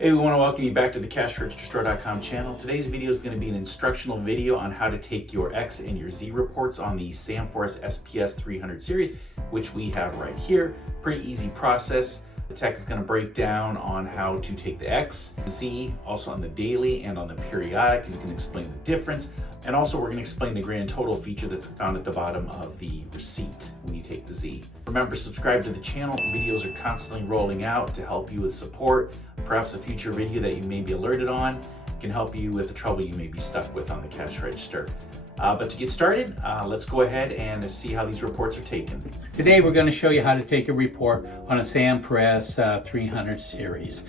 Hey, we want to welcome you back to the CashRegisterStore.com channel. Today's video is going to be an instructional video on how to take your X and your Z reports on the Sam4s SPS-300 series, which we have right here. Pretty easy process. The tech is going to break down on how to take the X, Z, also on the daily and on the periodic. He's going to explain the difference. And also we're going to explain the grand total feature that's found at the bottom of the receipt when you take the Z. Remember, subscribe to the channel. Videos are constantly rolling out to help you with support. Perhaps a future video that you may be alerted on can help you with the trouble you may be stuck with on the cash register. But to get started, let's go ahead and see how these reports are taken. Today we're going to show you how to take a report on a Sam4s 300 series.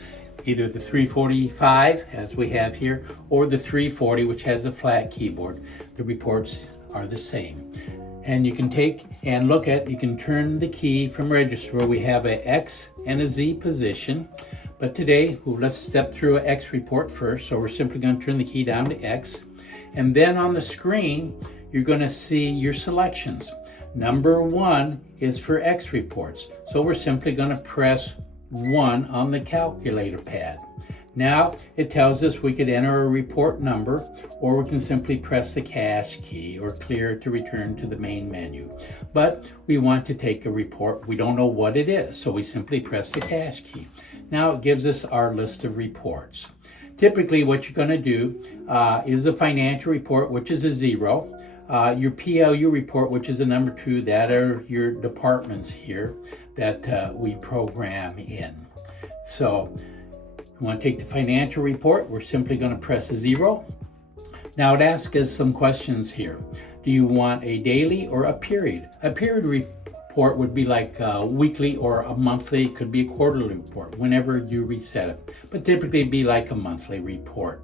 Either the 345, as we have here, or the 340, which has a flat keyboard. The reports are the same. And you can take and look at, you can turn the key from register where we have a X and a Z position. But today, let's step through an X report first. So we're simply going to turn the key down to X. And then on the screen, you're going to see your selections. Number 1 is for X reports. So we're simply going to press 1 on the calculator pad. Now it tells us we could enter a report number, or we can simply press the cash key or clear to return to the main menu. But we want to take a report. We don't know what it is, so we simply press the cash key. Now it gives us our list of reports. Typically what you're going to do is a financial report, which is a 0. Your PLU report, which is a number 2, that are your departments here that we program in. So we want to take the financial report. We're simply going to press a 0. Now it asks us some questions here. Do you want a daily or a period? A period report would be like a weekly or a monthly. It could be a quarterly report whenever you reset it, but typically it'd be like a monthly report.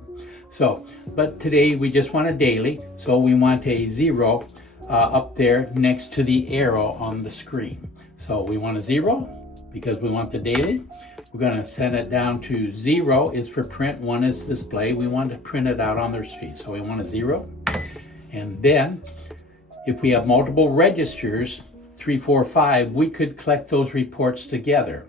So, but today we just want a daily, so we want a 0 up there next to the arrow on the screen. So we want a 0 because we want the daily. We're going to send it down to 0 is for print, 1 is display. We want to print it out on their sheet, so we want a 0. And then if we have multiple registers, 3, 4, 5, we could collect those reports together.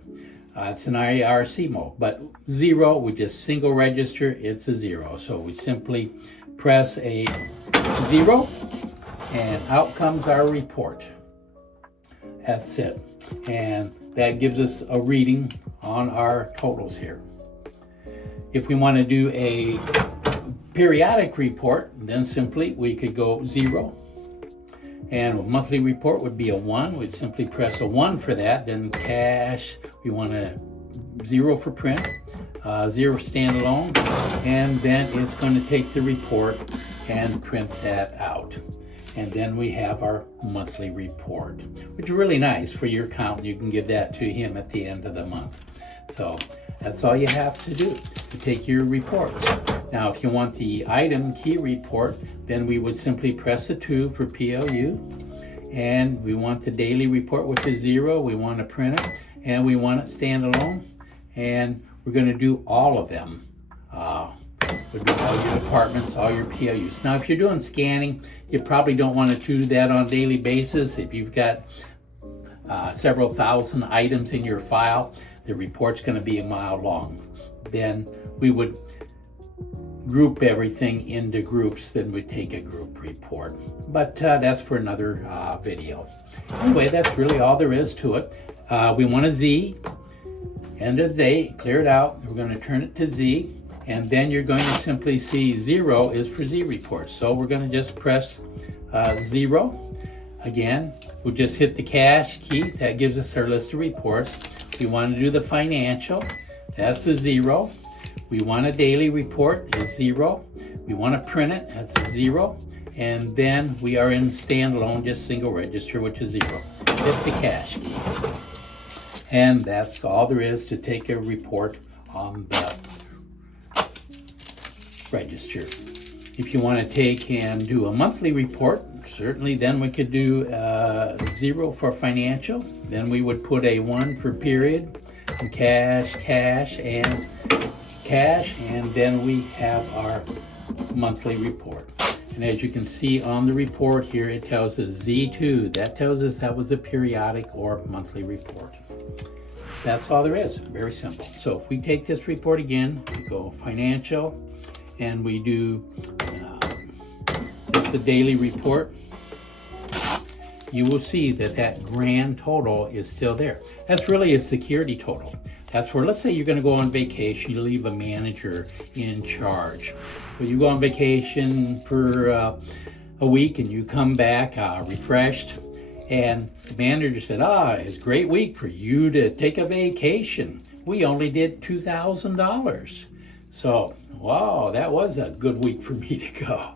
It's an IRC mode, but 0, we just single register, it's a 0. So we simply press a 0 and out comes our report. That's it. And that gives us a reading on our totals here. If we want to do a periodic report, then simply we could go 0. And a monthly report would be a 1. We'd simply press a 1 for that. Then cash, we want a 0 for print, 0 standalone. And then it's going to take the report and print that out. And then we have our monthly report, which is really nice for your accountant. You can give that to him at the end of the month. So that's all you have to do to take your reports. Now, if you want the item key report, then we would simply press a 2 for PLU. And we want the daily report, which is 0. We want to print it, and we want it standalone. And we're going to do all of them. Would be all your departments, all your PLUs. Now, if you're doing scanning, you probably don't want to do that on a daily basis. If you've got several thousand items in your file, the report's going to be a mile long. Then we would group everything into groups, then we'd take a group report. But that's for another video. Anyway, that's really all there is to it. We want a Z. End of the day, clear it out. We're going to turn it to Z. And then you're going to simply see 0 is for Z reports. So we're going to just press 0. Again, we'll just hit the cash key. That gives us our list of reports. We want to do the financial. That's a 0. We want a daily report, is 0. We want to print it, that's a 0. And then we are in standalone, just single register, which is 0. Hit the cash key. And that's all there is to take a report on the register. If you want to take and do a monthly report, certainly then we could do 0 for financial. Then we would put a 1 for period, and cash, and then we have our monthly report. And as you can see on the report here, it tells us Z2. That tells us that was a periodic or monthly report. That's all there is, very simple. So if we take this report again, we go financial, and we do it's the daily report, you will see that that grand total is still there. That's really a security total. That's for, let's say you're going to go on vacation, you leave a manager in charge. Well, you go on vacation for a week and you come back refreshed, and the manager said, it's a great week for you to take a vacation. We only did $2,000. So, wow, that was a good week for me to go.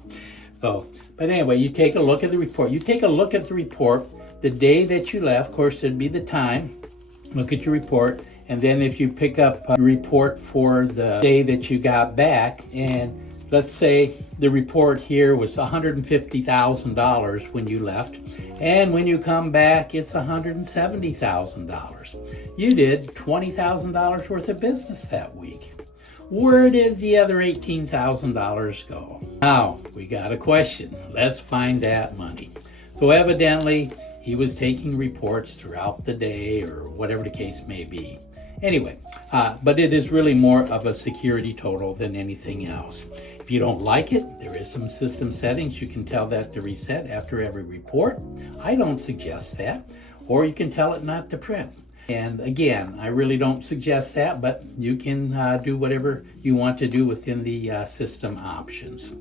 So, but anyway, you take a look at the report. You take a look at the report the day that you left. Of course, it'd be the time. Look at your report. And then if you pick up a report for the day that you got back, and let's say the report here was $150,000 when you left, and when you come back, it's $170,000. You did $20,000 worth of business that week. Where did the other $18,000 go? Now, we got a question. Let's find that money. So evidently, he was taking reports throughout the day or whatever the case may be. Anyway, but it is really more of a security total than anything else. If you don't like it, there is some system settings. You can tell that to reset after every report. I don't suggest that. Or you can tell it not to print. And again, I really don't suggest that, but you can do whatever you want to do within the system options.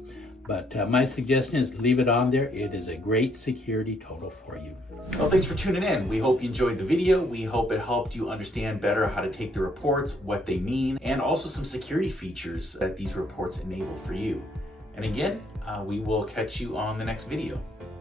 But my suggestion is leave it on there. It is a great security total for you. Well, thanks for tuning in. We hope you enjoyed the video. We hope it helped you understand better how to take the reports, what they mean, and also some security features that these reports enable for you. And again, we will catch you on the next video.